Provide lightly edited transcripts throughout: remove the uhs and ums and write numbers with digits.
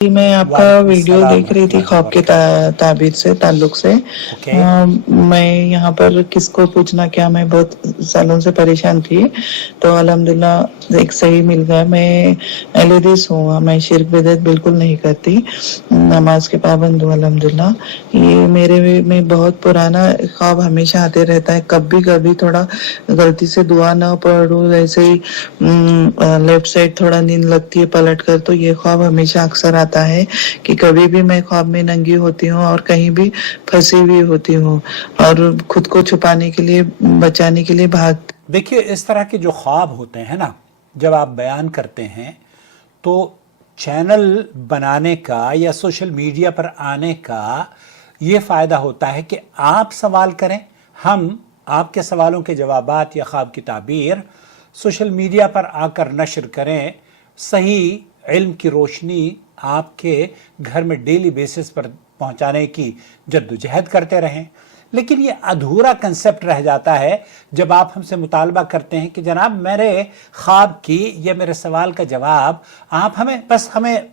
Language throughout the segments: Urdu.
میں آپ کا ویڈیو دیکھ رہی تھی خواب کے تعبیر سے تعلق سے. میں یہاں پر کس کو پوچھنا کیا، میں بہت سالوں سے پریشان تھی تو الحمدللہ ایک صحیح مل گیا. میں اہل حدیث ہوں، میں شرک بدعت بالکل نہیں کرتی، نماز کے پابند ہوں الحمدللہ. یہ میرے میں بہت پرانا خواب ہمیشہ آتے رہتا ہے. کبھی تھوڑا غلطی سے دعا نہ پڑھوں، ویسے ہی لیفٹ سائڈ تھوڑا نیند لگتی ہے پلٹ کر، تو یہ خواب ہمیشہ اکثر آتا ہے کہ کبھی بھی میں خواب میں ننگی ہوتی ہوں اور کہیں بھی پھنسی ہوئی ہوتی ہوں اور خود کو چھپانے کے لیے بچانے کے لیے بھاگ. دیکھیے اس طرح کے جو خواب ہوتے ہیں نا، جب آپ بیان کرتے ہیں تو چینل بنانے کا یا سوشل میڈیا پر آنے کا یہ فائدہ ہوتا ہے کہ آپ سوال کریں، ہم آپ کے سوالوں کے جوابات یا خواب کی تعبیر سوشل میڈیا پر آ کر نشر کریں، صحیح علم کی روشنی آپ کے گھر میں ڈیلی بیسس پر پہنچانے کی جدوجہد کرتے رہیں. لیکن یہ ادھورا کنسپٹ رہ جاتا ہے جب آپ ہم سے مطالبہ کرتے ہیں کہ جناب میرے خواب کی یا میرے سوال کا جواب آپ ہمیں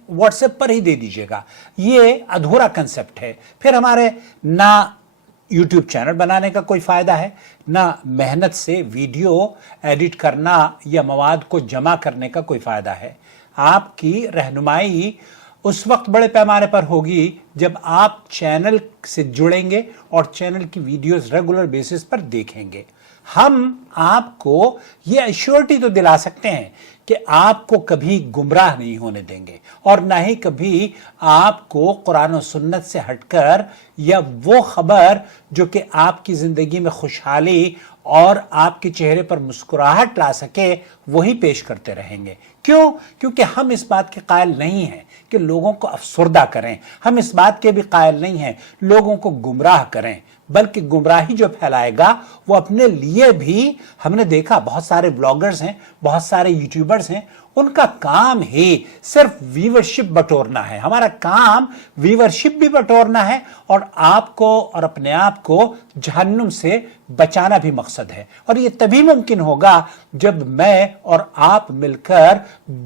واٹس ایپ پر ہی دے دیجئے گا. یہ ادھورا کنسپٹ ہے. پھر ہمارے نہ یوٹیوب چینل بنانے کا کوئی فائدہ ہے، نہ محنت سے ویڈیو ایڈٹ کرنا یا مواد کو جمع کرنے کا کوئی فائدہ ہے. آپ کی رہنمائی اس وقت بڑے پیمانے پر ہوگی جب آپ چینل سے جڑیں گے اور چینل کی ویڈیوز ریگولر بیسس پر دیکھیں گے. ہم آپ کو یہ ایشورٹی تو دلا سکتے ہیں کہ آپ کو کبھی گمراہ نہیں ہونے دیں گے اور نہ ہی کبھی آپ کو قرآن و سنت سے ہٹ کر یا وہ خبر جو کہ آپ کی زندگی میں خوشحالی اور آپ کے چہرے پر مسکراہٹ لا سکے وہی پیش کرتے رہیں گے. کیوں؟ کیونکہ ہم اس بات کے قائل نہیں ہیں کہ لوگوں کو افسردہ کریں، ہم اس بات کے بھی قائل نہیں ہیں لوگوں کو گمراہ کریں، بلکہ گمراہی جو پھیلائے گا وہ اپنے لیے بھی، ہم نے دیکھا بہت سارے بلاگرز ہیں، بہت سارے یوٹیوبرز ہیں، ان کا کام ہی صرف ویورشپ بٹورنا ہے. ہمارا کام ویورشپ بھی بٹورنا ہے اور آپ کو اور اپنے آپ کو جہنم سے بچانا بھی مقصد ہے. اور یہ تبھی ممکن ہوگا جب میں اور آپ مل کر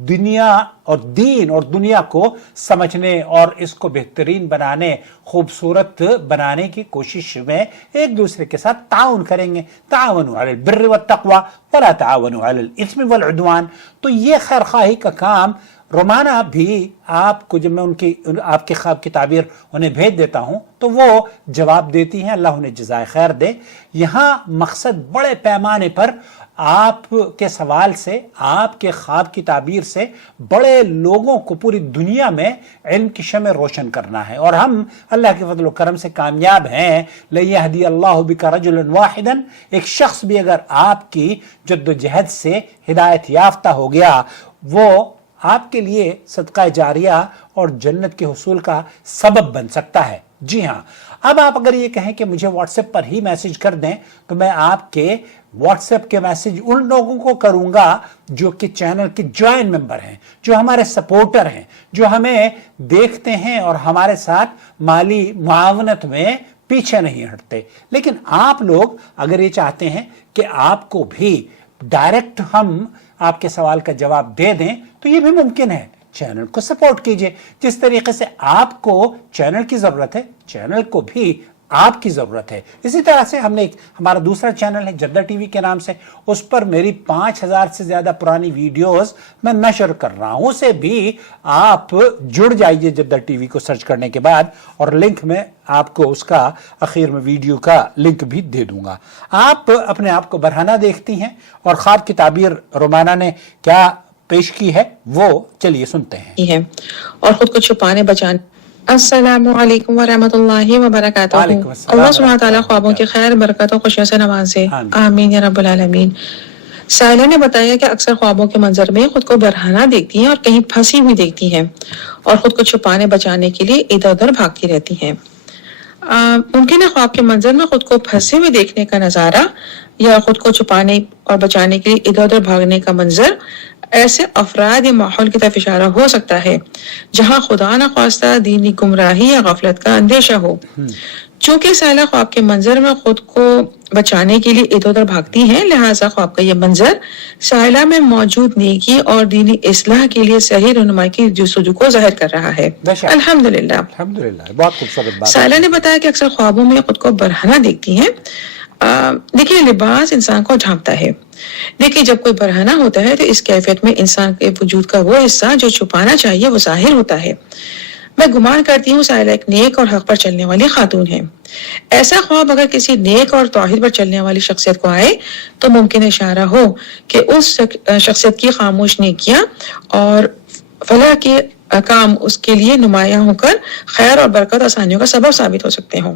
دنیا اور دین اور دنیا کو سمجھنے اور اس کو بہترین بنانے، خوبصورت بنانے کی کوشش میں ایک دوسرے کے ساتھ تعاون کریں گے. تعاونوا علی البر والتقوی ولا تعاونوا علی الاثم والعدوان. تو یہ خیر خواہی کا کام رومانہ بھی آپ کو، جب میں آپ کے خواب کی تعبیر انہیں بھیج دیتا ہوں تو وہ جواب دیتی ہیں، اللہ انہیں جزائے خیر دے. یہاں مقصد بڑے پیمانے پر آپ کے سوال سے، آپ کے خواب کی تعبیر سے بڑے لوگوں کو پوری دنیا میں علم کی شمع روشن کرنا ہے. اور ہم اللہ کے فضل و کرم سے کامیاب ہیں. لَيَهْدِيَ اللَّهُ بِكَ رَجُلًا وَاحِدًا، ایک شخص بھی اگر آپ کی جدوجہد سے ہدایت یافتہ ہو گیا، وہ آپ کے لیے صدقہ جاریہ اور جنت کے حصول کا سبب بن سکتا ہے. جی ہاں، اب آپ اگر یہ کہیں کہ مجھے واٹس ایپ پر ہی میسج کر دیں تو میں آپ کے واٹس ایپ کے میسج ان لوگوں کو کروں گا جو کہ چینل کے جوائن ممبر ہیں، جو ہمارے سپورٹر ہیں، جو ہمیں دیکھتے ہیں اور ہمارے ساتھ مالی معاونت میں پیچھے نہیں ہٹتے. لیکن آپ لوگ اگر یہ چاہتے ہیں کہ آپ کو بھی ڈائریکٹ ہم آپ کے سوال کا جواب دے دیں تو یہ بھی ممکن ہے. چینل کو سپورٹ کیجئے. جس طریقے سے آپ کو چینل کی ضرورت ہے، چینل کو بھی آپ کی ضرورت ہے. اسی طرح سے ہم نے ہمارا دوسرا چینل ہے جدہ ٹی وی کے نام سے، اس پر میری 5000 سے زیادہ پرانی ویڈیوز میں نشر کر رہا ہوں. اسے بھی آپ جڑ جائیے جدہ ٹی وی کو سرچ کرنے کے بعد، اور لنک میں آپ کو اس کا اخیر میں ویڈیو کا لنک بھی دے دوں گا. آپ اپنے آپ کو برہنہ دیکھتی ہیں اور خواب کی تعبیر رومانہ نے کیا پیش کی ہے وہ چلیے سنتے ہیں. اور خود کو چھپانے بچانے. السلام علیکم ورحمۃ اللہ وبرکاتہ. اللہ سبحانہ تعالیٰ خوابوں کی خیر برکت اور خوشیوں سے نوازے. آمین یا رب العالمین. سائلہ نے بتایا کہ اکثر خوابوں کے منظر میں خود کو برہنہ دیکھتی ہیں اور کہیں پھنسی ہوئی دیکھتی ہیں اور خود کو چھپانے بچانے کے لیے ادھر ادھر بھاگتی رہتی ہیں. ممکن ہے خواب کے منظر میں خود کو پھنسے ہوئے دیکھنے کا نظارہ یا خود کو چھپانے اور بچانے کے لیے ادھر ادھر بھاگنے کا منظر ایسے افراد یا ماحول کی طرف اشارہ ہو سکتا ہے جہاں خدا نخواستہ دینی گمراہی یا غفلت کا اندیشہ ہو. چونکہ سائلہ خواب کے منظر میں خود کو بچانے کے لیے ادھر ادھر بھاگتی ہیں، لہٰذا خواب کا یہ منظر سائلہ میں موجود نیکی اور دینی اصلاح کے لیے صحیح رہنمائی کی جستجو کو ظاہر کر رہا ہے۔ الحمدللہ۔ بہت خوبصورت بات۔ سائلہ نے بتایا کہ اکثر خوابوں میں خود کو برہنہ دیکھتی ہیں۔ دیکھیے، لباس انسان کو ڈھانپتا ہے، لیکن جب کوئی برہنہ ہوتا ہے تو اس کیفیت میں انسان کے وجود کا وہ حصہ جو چھپانا چاہیے وہ ظاہر ہوتا ہے۔ میں گمان کرتی ہوں سائلہ ایک نیک اور حق پر چلنے والی خاتون ہے۔ ایسا خواب اگر کسی نیک اور توحید پر چلنے والی شخصیت کو آئے تو ممکن اشارہ ہو کہ اس شخصیت کی خاموش نیکیاں اور فلاح کے کام اس کے لیے نمایاں ہو کر خیر اور برکت آسانیوں کا سبب ثابت ہو سکتے ہوں،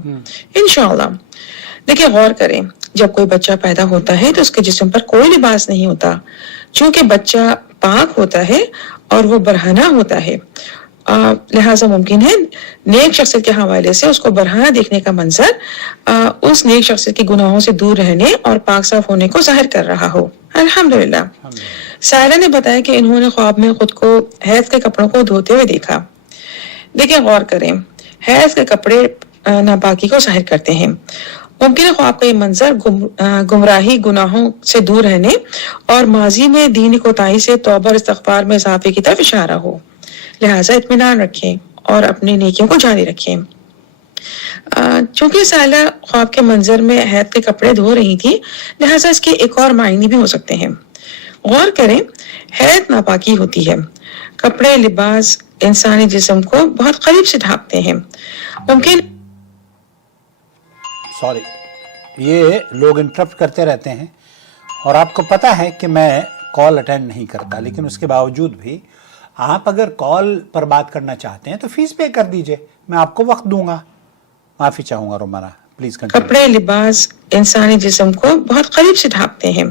انشاءاللہ۔ دیکھیں، غور کریں، جب کوئی بچہ پیدا ہوتا ہے تو اس کے جسم پر کوئی لباس نہیں ہوتا، چونکہ بچہ پاک ہوتا ہے اور وہ برہنہ ہوتا ہے، لہٰذا ممکن ہے نیک شخصیت کے حوالے سے اس کو برہنہ دیکھنے کا منظر اس نیک شخصیت کے گناہوں سے دور رہنے اور پاک صاف ہونے کو ظاہر کر رہا ہو۔ الحمدللہ۔ سائلہ نے بتایا کہ انہوں نے خواب میں خود کو حیض کے کپڑوں کو دھوتے ہوئے دیکھا۔ دیکھیں، غور کریں، حیض کے کپڑے ناپاکی کو ظاہر کرتے ہیں۔ ممکن ہے خواب کا یہ منظر گمراہی، گناہوں سے دور رہنے اور ماضی میں دینی کوتاہی سے توبہ اور استغفار میں اضافے کی طرف اشارہ ہو، لہٰذا اطمینان رکھیں اور اپنی نیکیوں کو جاری رکھیں۔ چونکہ سائلہ خواب کے منظر میں حیض کے کپڑے دھو رہی تھی، لہٰذا اس کے ایک اور معنی بھی ہو سکتے ہیں۔ غور کریں، حیض ناپاکی ہوتی ہے، کپڑے، لباس انسانی جسم کو بہت قریب سے ڈھانپتے ہیں۔ ممکن یہ لوگ انٹرپٹ کرتے رہتے ہیں اور آپ کو پتا ہے کہ میں کال اٹینڈ نہیں کرتا، لیکن اس کے باوجود بھی آپ اگر کال پر بات کرنا چاہتے ہیں تو فیس پے کر دیجئے، میں آپ کو وقت دوں گا۔ معافی چاہوں گا رومانہ، پلیز کنٹینیو۔ کپڑے، لباس انسانی جسم کو بہت قریب سے ڈھانپتے ہیں۔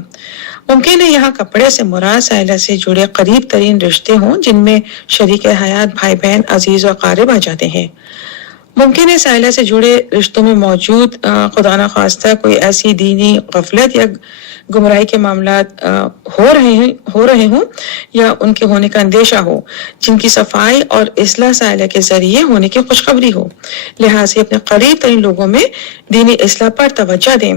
ممکن ہے یہاں کپڑے سے مراد سائلہ سے جڑے قریب ترین رشتے ہوں، جن میں شریک حیات، بھائی بہن، عزیز و اقارب آ جاتے ہیں۔ ممکن ہے سائلہ سے جڑے رشتوں میں موجود خدا نخواستہ کوئی ایسی دینی غفلت یا گمراہی کے معاملات ہو رہے ہوں یا ان کے ہونے کا اندیشہ ہو، جن کی صفائی اور اصلاح سائلہ کے ذریعے ہونے کی خوشخبری ہو، لہٰذا اپنے قریب ترین لوگوں میں دینی اصلاح پر توجہ دیں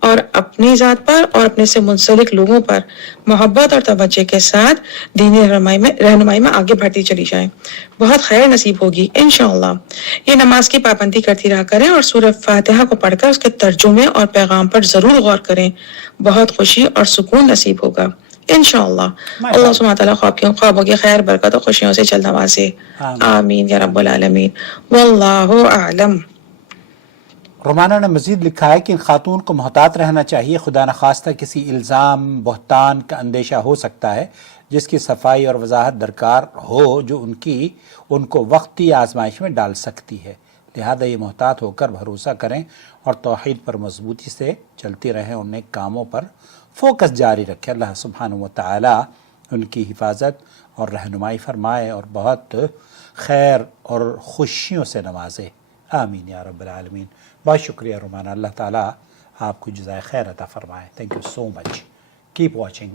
اور اپنی ذات پر اور اپنے سے منسلک لوگوں پر محبت اور توجہ کے ساتھ دینی رہنمائی میں آگے بڑھتی چلی جائیں، بہت خیر نصیب ہوگی انشاءاللہ۔ یہ نماز کی پابندی کرتی رہا کریں اور سورہ فاتحہ کو پڑھ کر اس کے ترجمے اور پیغام پر ضرور غور کریں، بہت خوشی اور سکون نصیب ہوگا انشاءاللہ۔ اللہ سبحانہ تعالیٰ خوابوں کی خیر، برکت اور خوشیوں سے جلد نوازے، آمین یا رب العالمین، واللہ اعلم۔ رومانہ نے مزید لکھا ہے کہ ان خاتون کو محتاط رہنا چاہیے، خدا نخواستہ کسی الزام، بہتان کا اندیشہ ہو سکتا ہے جس کی صفائی اور وضاحت درکار ہو، جو ان کو وقتی آزمائش میں ڈال سکتی ہے، لہذا یہ محتاط ہو کر بھروسہ کریں اور توحید پر مضبوطی سے چلتی رہیں، ان نیک کاموں پر فوکس جاری رکھیں۔ اللہ سبحانہ و تعالی ان کی حفاظت اور رہنمائی فرمائے اور بہت خیر اور خوشیوں سے نوازے، آمین یا رب العالمین۔ بہت شکریہ رومانہ، اللہ تعالیٰ آپ کو جزائے خیر عطا فرمائے۔ Thank you so much, keep watching